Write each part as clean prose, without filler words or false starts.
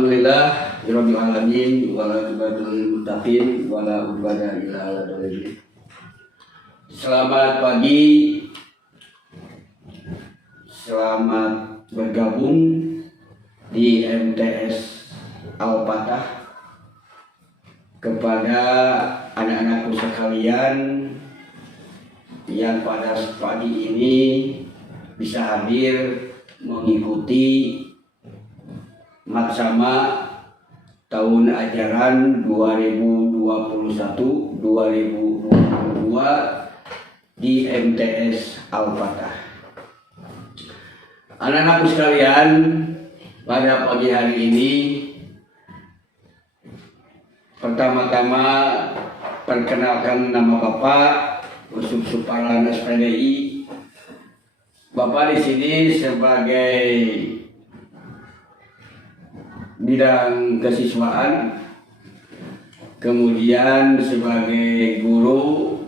Alhamdulillah rabbil alamin wala aqibadul muttaqin wala udwana illa 'alal zalimin. Selamat pagi. Selamat bergabung di MTS Al-Fatah. Kepada anak-anakku sekalian yang pada pagi ini bisa hadir mengikuti Maksama tahun ajaran 2021-2022 di MTS Al-Fatah. Anak-anakku sekalian, pada pagi hari ini pertama-tama perkenalkan nama Bapak Uskup Suparlanas PDI. Bapak di sini sebagai bidang kesiswaan, kemudian sebagai guru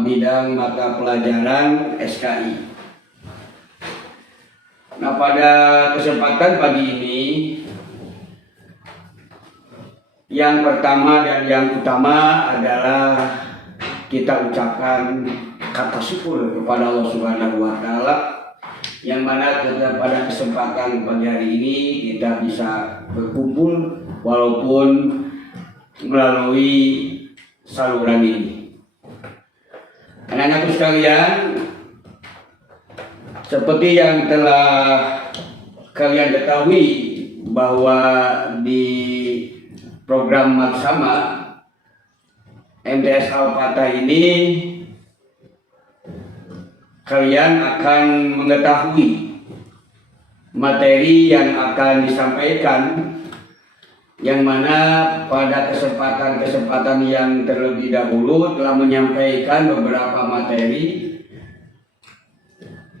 bidang mata pelajaran SKI. Nah, pada kesempatan pagi ini yang pertama dan yang utama adalah kita ucapkan kata syukur kepada Allah Subhanahu wa Ta'ala, yang mana pada kesempatan pagi hari ini kita bisa berkumpul walaupun melalui saluran ini. Anak-anakku sekalian, seperti yang telah kalian ketahui bahwa di program Maksama MTS Al-Fatah ini kalian akan mengetahui materi yang akan disampaikan, yang mana pada kesempatan yang terlebih dahulu telah menyampaikan beberapa materi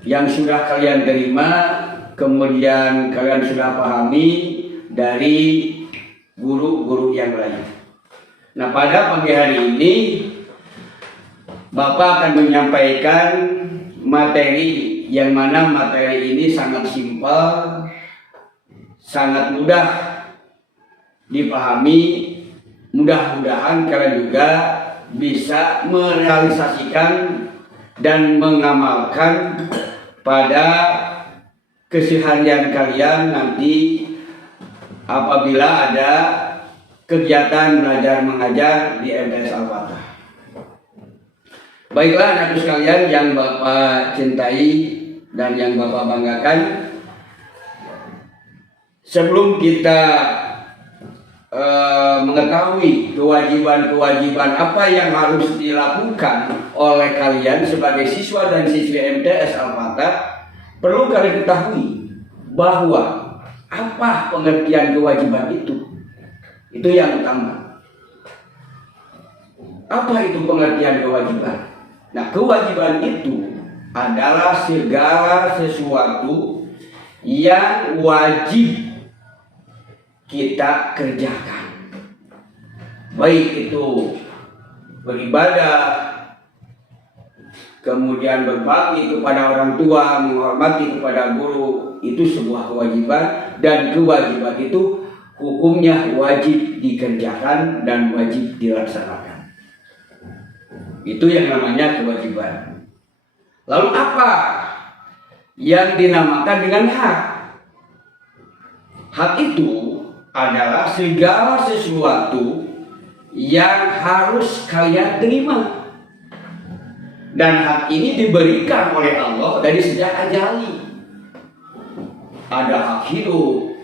yang sudah kalian terima, kemudian kalian sudah pahami dari guru-guru yang lain. Nah, pada pagi hari ini Bapak akan menyampaikan materi yang mana materi ini sangat simpel, sangat mudah dipahami. Mudah-mudahan kalian juga bisa merealisasikan dan mengamalkan pada keseharian kalian nanti apabila ada kegiatan belajar mengajar di MTS Al-Fatah. Baiklah anak-anak sekalian yang Bapak cintai dan yang Bapak banggakan, sebelum kita mengetahui kewajiban-kewajiban apa yang harus dilakukan oleh kalian sebagai siswa dan siswi MTS Al-Fatah, perlu kalian ketahui bahwa apa pengertian kewajiban itu. Itu yang utama. Apa itu pengertian kewajiban? Nah, kewajiban itu adalah segala sesuatu yang wajib kita kerjakan. Baik itu beribadah, kemudian berbakti kepada orang tua, menghormati kepada guru, itu sebuah kewajiban, dan kewajiban itu hukumnya wajib dikerjakan dan wajib dilaksanakan. Itu yang namanya kewajiban. Lalu apa yang dinamakan dengan hak? Hak itu adalah segala sesuatu yang harus kalian terima. Dan hak ini diberikan oleh Allah dari sejak azali. Ada hak hidup,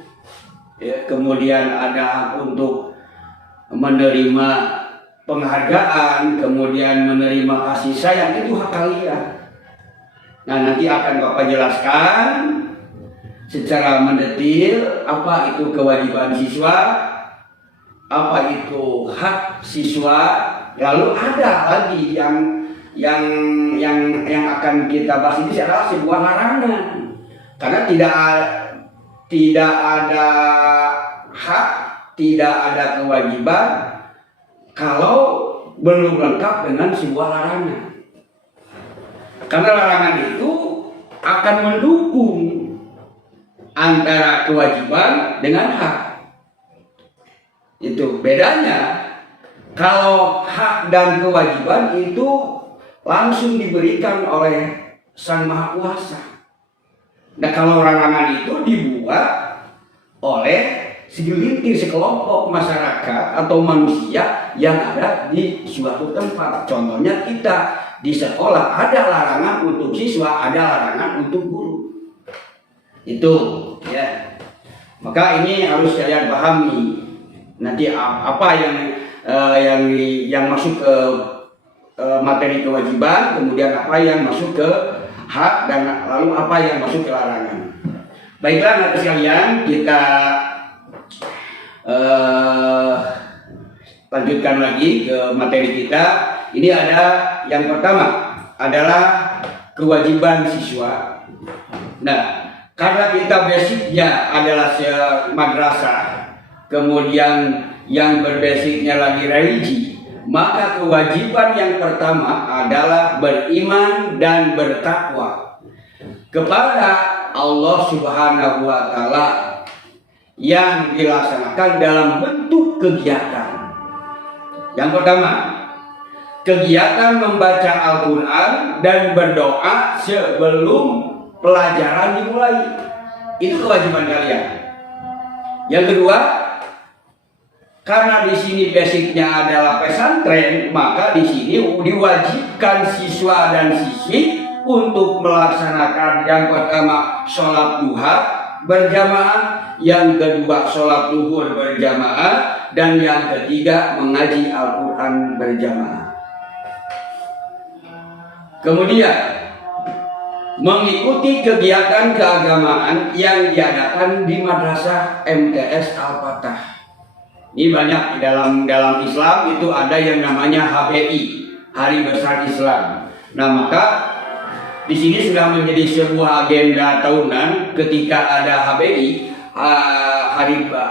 ya, kemudian ada hak untuk menerima penghargaan, kemudian menerima kasih sayang, itu hak kalian. Nah, nanti akan Bapak jelaskan secara mendetil apa itu kewajiban siswa, apa itu hak siswa. Lalu ada lagi yang akan kita bahas ini adalah sebuah larangan. Karena tidak ada hak, tidak ada kewajiban kalau belum lengkap dengan sebuah larangan. Karena larangan itu akan mendukung antara kewajiban dengan hak. Itu bedanya. Kalau hak dan kewajiban itu langsung diberikan oleh Sang Maha Kuasa. Nah, kalau larangan itu dibuat oleh sekelompok masyarakat atau manusia yang ada di suatu tempat. Contohnya kita di sekolah ada larangan untuk siswa, ada larangan untuk guru. Itu ya. Maka ini harus kalian pahami. Nanti apa yang masuk ke materi kewajiban, kemudian apa yang masuk ke hak, dan lalu apa yang masuk ke larangan. Baiklah anak sekalian, kita lanjutkan lagi ke materi kita. Ini ada yang pertama adalah kewajiban siswa. Nah, karena kita basicnya adalah madrasah, kemudian yang berbasicnya lagi religi, maka kewajiban yang pertama adalah beriman dan bertakwa kepada Allah Subhanahu wa Ta'ala yang dilaksanakan dalam bentuk kegiatan. Yang pertama, kegiatan membaca Al-Quran dan berdoa sebelum pelajaran dimulai. Itu kewajiban kalian. Yang kedua, karena di sini basicnya adalah pesantren, maka di sini diwajibkan siswa dan siswi untuk melaksanakan yang pertama sholat duha berjamaah, yang kedua sholat zuhur berjamaah, dan yang ketiga mengaji Al-Quran berjamaah. Kemudian mengikuti kegiatan keagamaan yang diadakan di Madrasah MTS Al-Fatah. Ini banyak di dalam Islam itu ada yang namanya HBI, Hari Besar Islam. Nah, maka di sini sudah menjadi sebuah agenda tahunan ketika ada HBI,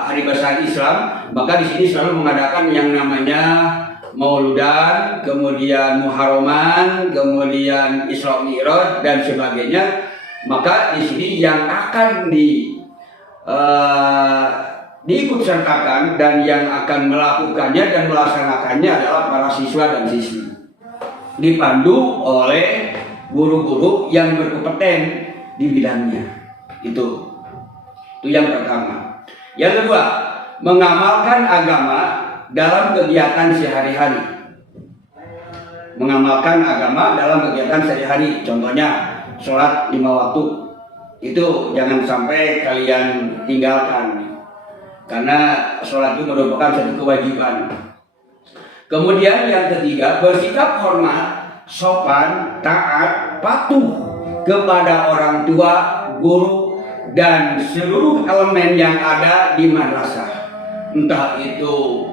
Hari Besar Islam, maka di sini selalu mengadakan yang namanya Mauludan, kemudian Muharraman, kemudian Isra Mi'raj dan sebagainya. Maka di sini yang akan diikut sertakan dan yang akan melakukannya dan melaksanakannya adalah para siswa dan siswi, dipandu oleh guru-guru yang berkompeten di bidangnya. Itu yang pertama. Yang kedua, mengamalkan agama dalam kegiatan sehari-hari. Mengamalkan agama dalam kegiatan sehari-hari. Contohnya sholat 5 waktu. Itu jangan sampai kalian tinggalkan, karena sholat itu merupakan satu kewajiban. Kemudian yang ketiga, bersikap hormat, sopan, taat, patuh kepada orang tua, guru, dan seluruh elemen yang ada di madrasah. Entah itu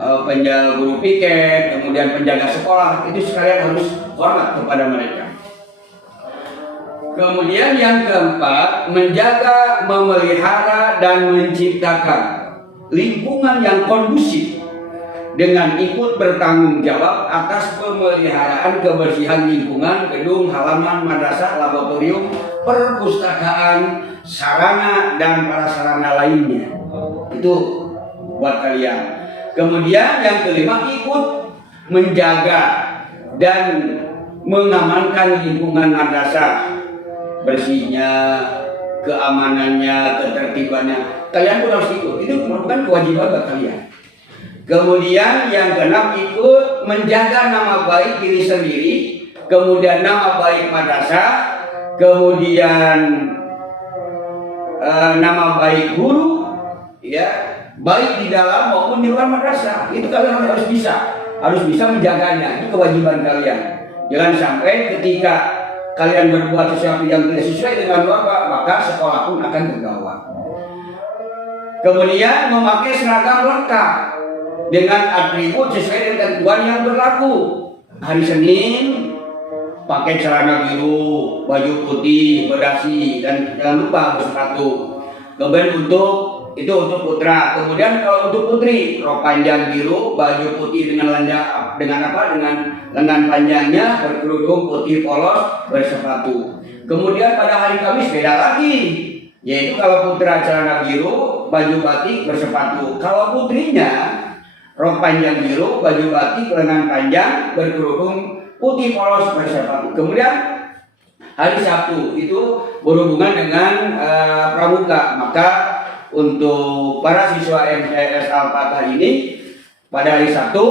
penjaga guru piket, kemudian penjaga sekolah, itu sekalian harus hormat kepada mereka. Kemudian yang keempat, menjaga, memelihara, dan menciptakan lingkungan yang kondusif dengan ikut bertanggung jawab atas pemeliharaan kebersihan lingkungan, gedung, halaman, madrasah, laboratorium, perpustakaan, sarana, dan prasarana lainnya. Itu buat kalian. Kemudian yang kelima, ikut menjaga dan mengamankan lingkungan madrasah, bersihnya, keamanannya, ketertibannya. Kalian pun harus ikut. Itu merupakan kewajiban buat kalian. Kemudian yang keenam, ikut menjaga nama baik diri sendiri, kemudian nama baik madrasah, kemudian nama baik guru, ya, baik di dalam maupun di luar madrasah. Itu kalian harus bisa menjaganya. Itu kewajiban kalian. Jangan sampai ketika kalian berbuat sesuatu yang tidak sesuai dengan bapak, maka sekolah pun akan tergawat. Kemudian memakai seragam lengkap dengan atribut sesuai dengan ketentuan yang berlaku. Hari Senin pakai celana biru, baju putih, berdasi, dan jangan lupa bersepatu. Kemudian untuk putra. Kemudian kalau untuk putri, rok panjang biru, baju putih dengan lengan panjangnya, berkerudung putih polos, bersepatu. Kemudian pada hari Kamis beda lagi. Yaitu kalau putra celana biru, baju batik bersepatu. Kalau putrinya rok panjang biru, baju batik lengan panjang berkerudung putih polos bersepatu. Kemudian hari Sabtu itu berhubungan dengan pramuka. Maka untuk para siswa MTS Al-Fatah ini pada hari Sabtu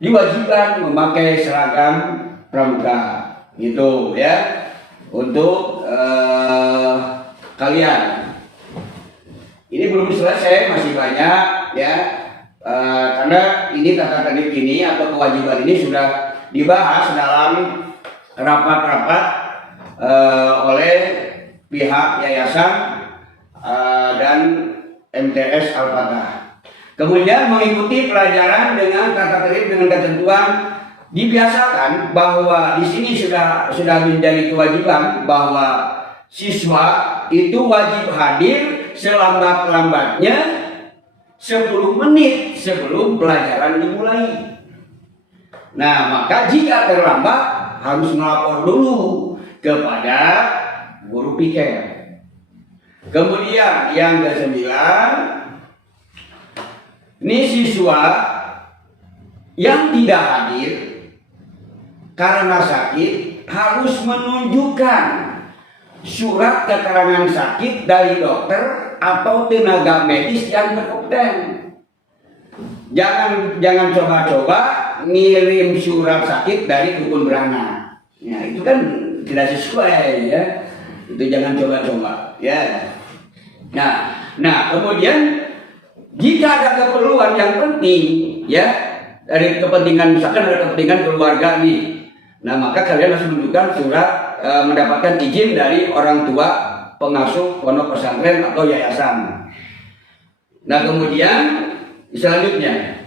diwajibkan memakai seragam pramuka, gitu ya, untuk kalian. Ini belum selesai, masih banyak ya, karena ini tata tertib ini atau kewajiban ini sudah dibahas dalam rapat-rapat oleh pihak yayasan dan MTS Al-Fatah. Kemudian mengikuti pelajaran dengan tata tertib dengan ketentuan, dibiasakan bahwa di sini sudah menjadi kewajiban bahwa siswa itu wajib hadir selambat-lambatnya 10 menit sebelum pelajaran dimulai. Nah, maka jika terlambat harus melapor dulu kepada guru piket. Kemudian yang ke-9, ini siswa yang tidak hadir karena sakit harus menunjukkan surat keterangan sakit dari dokter atau tenaga medis yang berkompeten. Jangan coba-coba ngirim surat sakit dari dukun beranak. Ya, itu kan tidak sesuai ya. Itu jangan coba-coba ya. Nah, kemudian jika ada keperluan yang penting ya, dari kepentingan, misalkan ada kepentingan keluarga nih. Nah, maka kalian harus menunjukkan surat mendapatkan izin dari orang tua pengasuh pondok pesantren atau yayasan. Nah, kemudian selanjutnya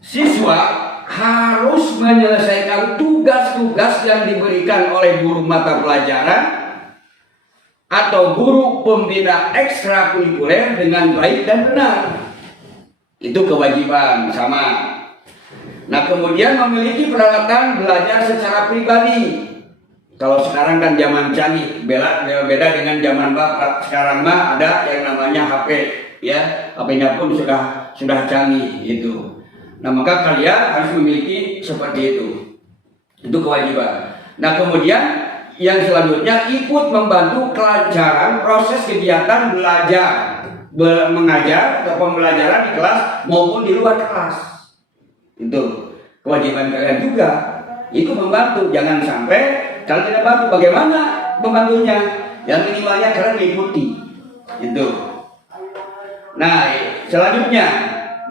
siswa harus menyelesaikan tugas-tugas yang diberikan oleh guru mata pelajaran atau guru pembina ekstrakurikuler dengan baik dan benar. Itu kewajiban sama. Nah, kemudian memiliki peralatan belajar secara pribadi. Kalau sekarang kan zaman canggih, beda dengan zaman bapak. Sekarang mah ada yang namanya HP, ya, HP-nya pun sudah canggih itu. Nah, maka kalian harus memiliki seperti itu. Itu kewajiban. Nah, kemudian yang selanjutnya ikut membantu kelancaran proses kegiatan belajar, mengajar atau pembelajaran di kelas maupun di luar kelas. Itu kewajiban kalian juga. Itu membantu, jangan sampai kalian tidak bantu. Bagaimana membantunya? Yang minimalnya kalian mengikuti. Itu. Nah, selanjutnya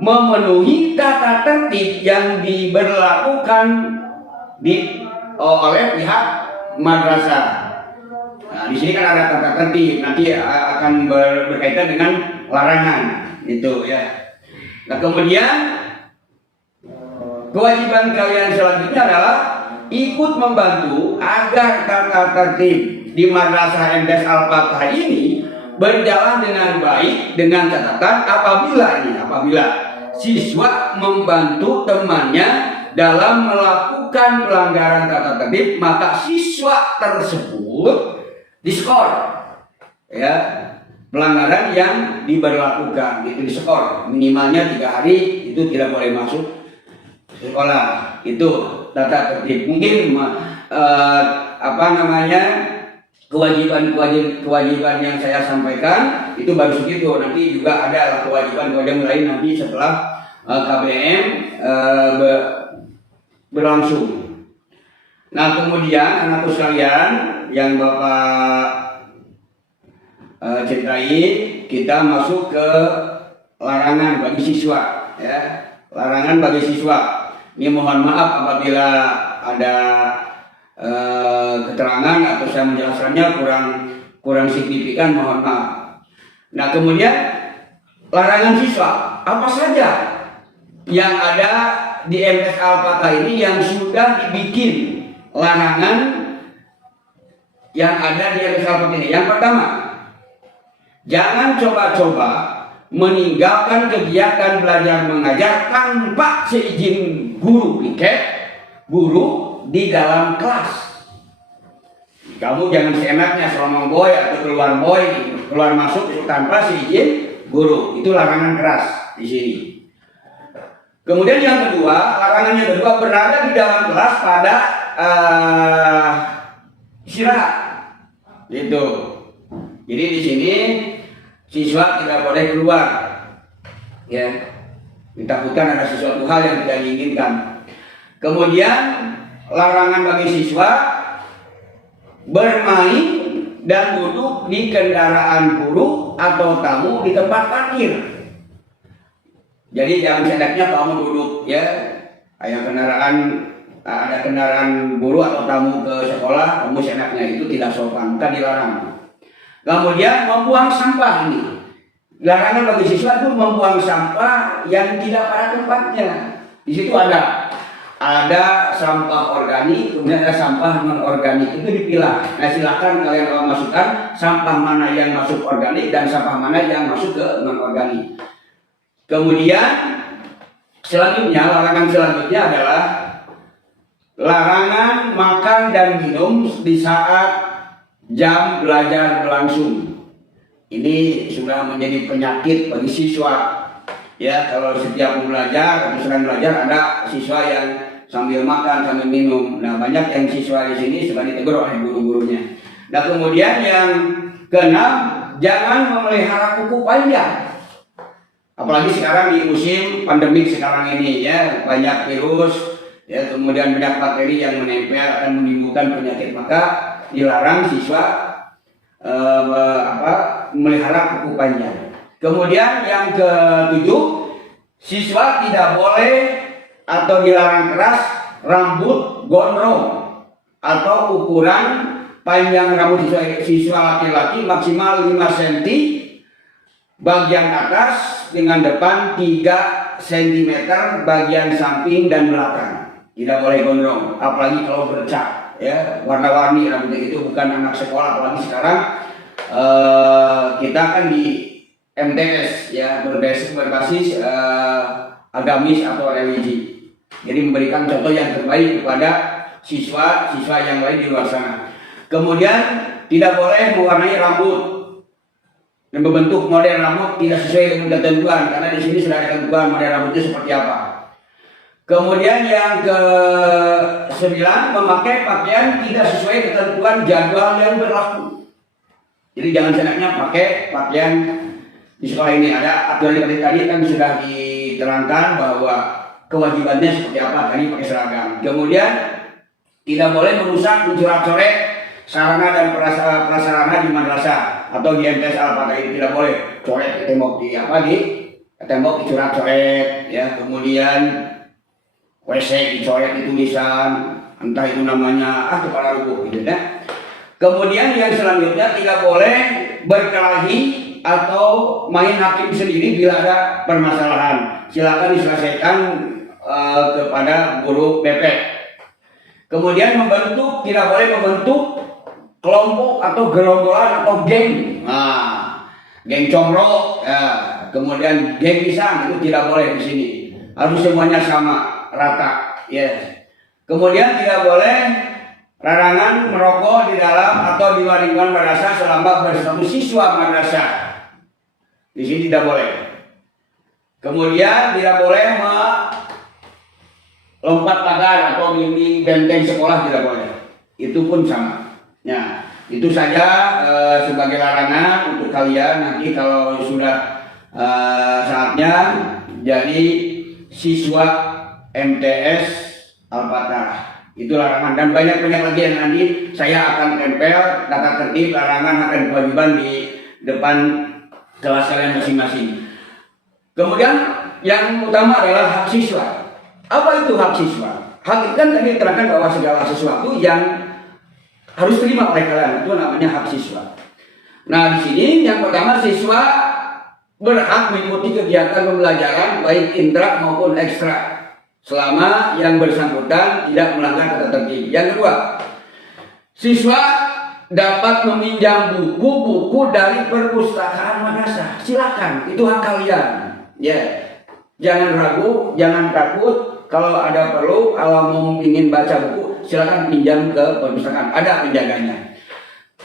memenuhi tata tertib yang diberlakukan oleh pihak madrasah. Nah, di sini kan ada tata tertib, nanti akan berkaitan dengan larangan, itu ya. Nah, kemudian kewajiban kalian selanjutnya adalah ikut membantu agar tata tertib di madrasah MTS Al-Fatah ini berjalan dengan baik, dengan catatan apabila siswa membantu temannya dalam melakukan pelanggaran tata tertib, maka siswa tersebut diskor ya, pelanggaran yang diberlakukan itu diskor, minimalnya 3 hari itu tidak boleh masuk sekolah. Itu tata tertib. Mungkin kewajiban yang saya sampaikan itu baru segitu. Nanti juga ada kewajiban lain nanti setelah KBM berlangsung. Nah, kemudian anakku sekalian yang Bapak cintai, kita masuk ke larangan bagi siswa ya. Larangan bagi siswa. Ini mohon maaf apabila ada keterangan atau saya menjelaskannya kurang signifikan, mohon maaf. Nah, kemudian larangan siswa apa saja yang ada di MTS Al-Fatah ini yang sudah dibikin larangan yang ada di MTS Al-Fatah ini. Yang pertama, jangan coba-coba meninggalkan kegiatan belajar mengajar tanpa seizin guru piket, guru di dalam kelas. Kamu jangan seenaknya selama boy atau keluar masuk tanpa izin guru. Itu larangan keras di sini. Kemudian yang kedua, larangan yang kedua berada di dalam kelas pada istirahat. Gitu. Jadi di sini siswa tidak boleh keluar. Ya. Ditakutkan ada sesuatu hal yang tidak diinginkan. Kemudian larangan bagi siswa bermain dan duduk di kendaraan guru atau tamu di tempat parkir. Jadi jangan seenaknya kamu duduk ya, kayak ada kendaraan guru atau tamu ke sekolah, kamu seenaknya, itu tidak sopan, kan dilarang. Kemudian membuang sampah ini. Larangan bagi siswa itu membuang sampah yang tidak pada tempatnya. Di situ ada sampah organik, kemudian ada sampah non organik, itu dipilah. Nah silakan kalian masukkan sampah mana yang masuk organik dan sampah mana yang masuk ke non organik. Kemudian larangan selanjutnya adalah larangan makan dan minum di saat jam belajar berlangsung. Ini sudah menjadi penyakit bagi siswa. Ya, kalau setiap belajar atau sedang belajar ada siswa yang sambil makan, sambil minum. Nah, banyak yang siswa di sini sudah ditegur oleh guru-gurunya. Nah, kemudian yang keenam, jangan memelihara kuku panjang. Apalagi sekarang di musim pandemik sekarang ini ya, banyak virus, ya, kemudian banyak bakteri yang menempel akan menimbulkan penyakit, maka dilarang siswa memelihara kuku panjang. Kemudian yang ketujuh, siswa tidak boleh atau dilarang keras rambut gondrong atau ukuran panjang rambut siswa laki-laki maksimal 5 cm bagian atas dengan depan 3 cm bagian samping dan belakang. Tidak boleh gondrong, apalagi kalau bercat ya, warna-warni rambutnya. Itu bukan anak sekolah, apalagi sekarang kita kan di MTS ya, berbasis agamis atau religi. Jadi memberikan contoh yang terbaik kepada siswa-siswa yang lain di luar sana. Kemudian tidak boleh mewarnai rambut dan membentuk model rambut tidak sesuai dengan ketentuan, karena di sini sudah ada ketentuan model rambutnya seperti apa. Kemudian yang ke-9, memakai pakaian tidak sesuai ketentuan jadwal yang berlaku. Jadi jangan seenaknya pakai pakaian. Di sekolah ini ada aturan tadi kan sudah diterangkan bahwa kewajibannya seperti apa, tadi pakai seragam. Kemudian tidak boleh merusak, mencoret-coret sarana dan prasarana di madrasah atau di MTS Al-Fatah ini. Tidak boleh coret tembok di tembok dicoret-coret ya. Kemudian WC dicoret di tulisan, entah itu namanya kepala rubuh gitu ya. Kemudian yang selanjutnya tidak boleh berkelahi atau main hakim sendiri bila ada permasalahan. Silakan diselesaikan kepada guru BP. Kemudian tidak boleh membentuk kelompok atau gerombolan atau geng. Nah, geng comro, ya. Kemudian geng pisang, itu tidak boleh di sini. Harus semuanya sama, rata. Ya. Kemudian tidak boleh larangan merokok di dalam atau di luar lingkungan madrasah selama berstatus siswa madrasah. Di sini tidak boleh. Kemudian tidak boleh melompat pagar atau dinding benteng sekolah, tidak boleh. Itu pun sama. Ya, itu saja sebagai larangan untuk kalian nanti kalau sudah saatnya jadi siswa MTS Al-Fatah. Itu larangan dan banyak lagi yang nanti saya akan tempel tata tertib larangan akan kewajiban di depan kelas kalian masing-masing. Kemudian yang utama adalah hak siswa. Apa itu hak siswa? Hak itu kan tadi diterangkan bahwa segala sesuatu yang harus terima oleh kalian itu namanya hak siswa. Nah di sini yang pertama, siswa berhak mengikuti kegiatan pembelajaran baik intra maupun ekstra selama yang bersangkutan tidak melanggar tata tertib. Yang kedua, siswa dapat meminjam buku-buku dari perpustakaan madrasah. Silakan, itu hak kalian. Ya, jangan ragu, jangan takut. Kalau ada perlu, kalau mau ingin baca buku, silakan pinjam ke perpustakaan. Ada penjaganya.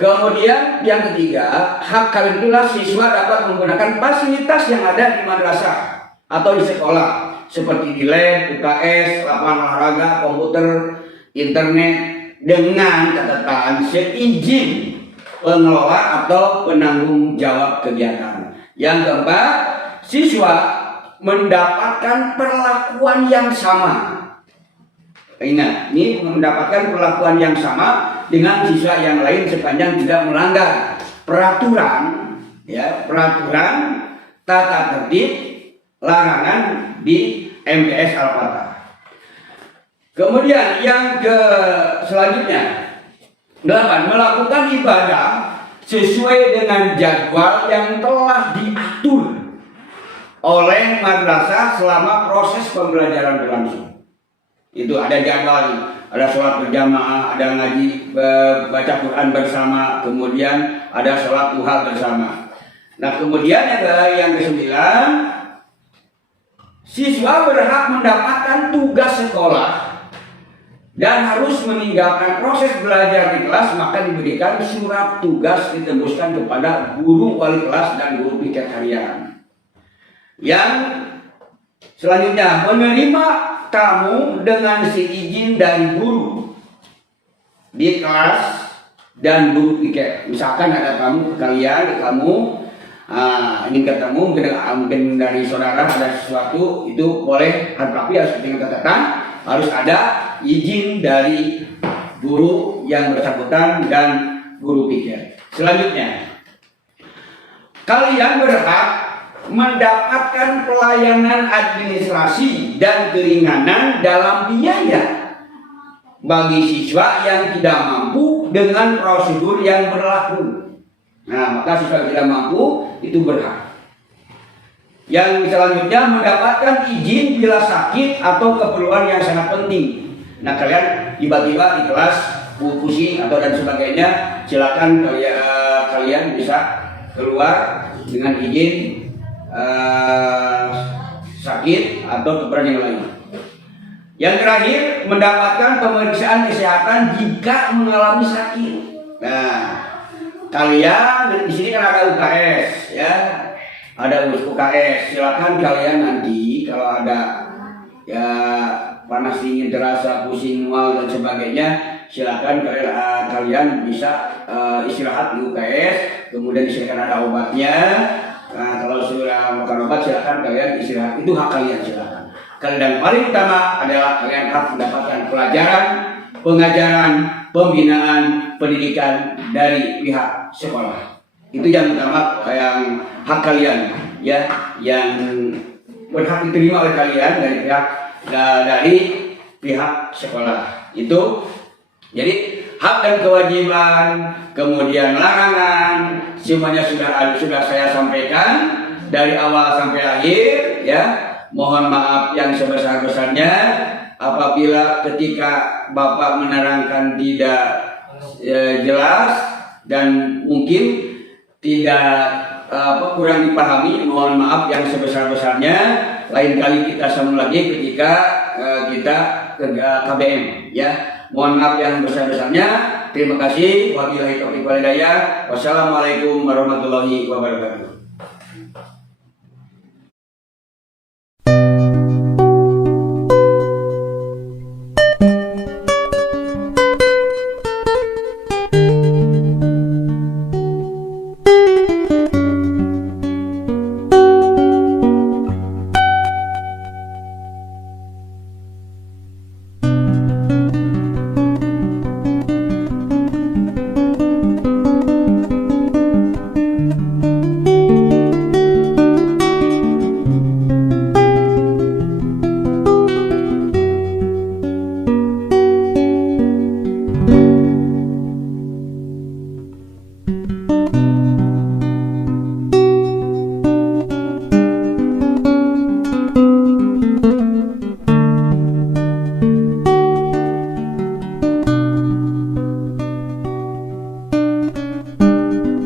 Kemudian yang ketiga, hak kalian itulah siswa dapat menggunakan fasilitas yang ada di madrasah atau di sekolah seperti di lab, UKS, lapangan olahraga, komputer, internet dengan catatan seizin pengelola atau penanggung jawab kegiatan. Yang keempat, siswa mendapatkan perlakuan yang sama. Ingat, ini mendapatkan perlakuan yang sama dengan siswa yang lain sepanjang tidak melanggar peraturan, ya, peraturan tata tertib larangan di MTS Al-Fatah. Kemudian yang selanjutnya, 8. Melakukan ibadah sesuai dengan jadwal yang telah diatur oleh madrasah selama proses pembelajaran berlangsung. Itu ada jadwal, ada sholat berjamaah, ada ngaji baca Quran bersama, kemudian ada sholat duha bersama. Nah, kemudian yang ke-9, siswa berhak mendapatkan tugas sekolah dan harus meninggalkan proses belajar di kelas, maka diberikan surat tugas ditembuskan kepada guru wali kelas dan guru piket harian. Yang selanjutnya, menerima tamu dengan seizin dari guru di kelas dan guru piket. Misalkan ada tamu kalian, kamu ingin ketemu, mungkin dari saudara ada sesuatu, itu boleh, tapi harus dengan catatan harus ada izin dari guru yang bersangkutan dan guru piket. Selanjutnya, kalian berhak mendapatkan pelayanan administrasi dan keringanan dalam biaya bagi siswa yang tidak mampu dengan prosedur yang berlaku. Nah, maka siswa yang tidak mampu itu berhak. Yang selanjutnya, mendapatkan izin bila sakit atau keperluan yang sangat penting. Nah, kalian tiba-tiba di kelas pusing atau dan sebagainya, silakan kalian bisa keluar dengan izin sakit atau keperluan yang lain. Yang terakhir, mendapatkan pemeriksaan kesehatan jika mengalami sakit. Nah, kalian di sini kan ada UKS, ya, ada UKS. Silakan kalian nanti kalau ada ya panas dingin terasa, pusing, mual dan sebagainya, silakan kalian bisa istirahat di UKS. Kemudian disediakan ada obatnya. Nah, kalau sudah makan obat, silakan kalian istirahat. Itu hak kalian, silakan. Dan paling utama adalah kalian harus mendapatkan pelajaran, pengajaran, pembinaan, pendidikan dari pihak sekolah. Itu yang utama, yang hak kalian, ya, yang berhak diterima oleh kalian dari pihak sekolah. Itu jadi hak dan kewajiban, kemudian larangan, semuanya sudah saya sampaikan dari awal sampai akhir, ya. Mohon maaf yang sebesar-besarnya apabila ketika Bapak menerangkan tidak jelas dan mungkin tidak kurang dipahami. Mohon maaf yang sebesar-besarnya. Lain kali kita sambung lagi ketika kita ke KBM, ya. Mohon maaf yang besar-besarnya. Terima kasih. Wabillahi taufiq wal hidayah. Wassalamualaikum warahmatullahi wabarakatuh.